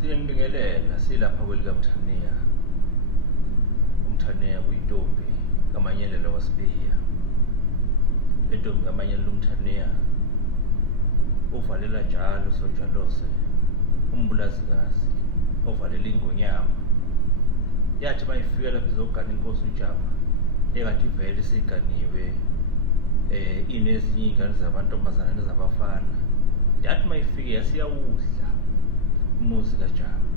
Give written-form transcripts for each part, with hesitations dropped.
Siyembingelela silapha kwelikaMthaniya. UMthaniya kuyintombi kaManyelelo waSibiya. Le ntombi kaManyelelo uMthaniya uvalela njalo sonjalose umbulazikazi ovalela ingonyama. Yathi mayifika lapha izogana inkosi uJama ekade ivele isiganiwe inezinye izingane zabantombazana nezabafana. Yathi mayifike yasiyawudla umuzi kaJama,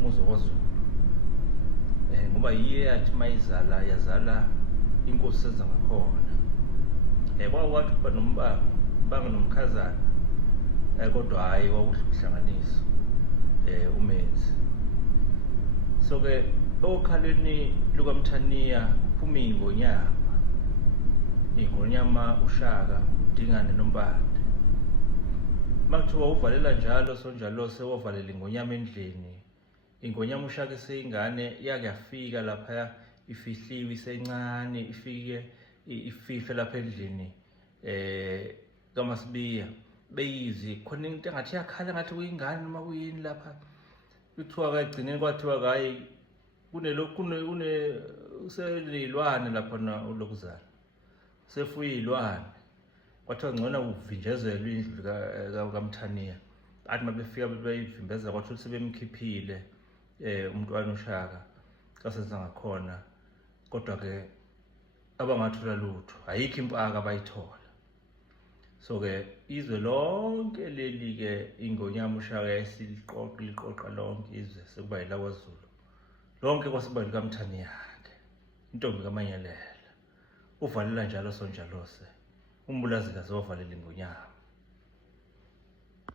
umuzi waZulu. Ngoba yiye yathi mayizala yazala inkosi senza ngakhona. Kwawathi kuba nombango nomkhazana, kodwa hayi wawuhlanganiso umenzi. So ke okhaleni lukaMthaniya kuphuma ingonyama uShaka uDingane noMpande. Makuthiwa uvalela njalo sonjalose wavalela ingonyama endlini. Ingonyama uShaka iseyingane yake yafika lapha ifihliwe isencane, ifihle lapha endlini kaMaSibiya. Beyizi khona into engathi yakhala ngathi kuyingane noma kuyini lapha. Kuthiwa kagcineni kwathiwa hayi uselilwane lapha lokuzala, sefuyilwane. Kwathiwa ngcono kuvinjezelwe indlu kaMthaniya. Athi mabefika beyivimbeza kwathiwa sebemkhiphile umntwana uShaka kasenza ngakhona, kodwa ke abangathola lutho, ayikho impaka abayithola. So ke izwe lonke leli ke ingonyama uShaka yasiliqoqa lonke izwe sekuba yilakwaZulu lonke kwasekuba likaMthaniya ke intombi kaManyelela uvalela njalo sonjalose umbulazikazi ovalela ingonyama.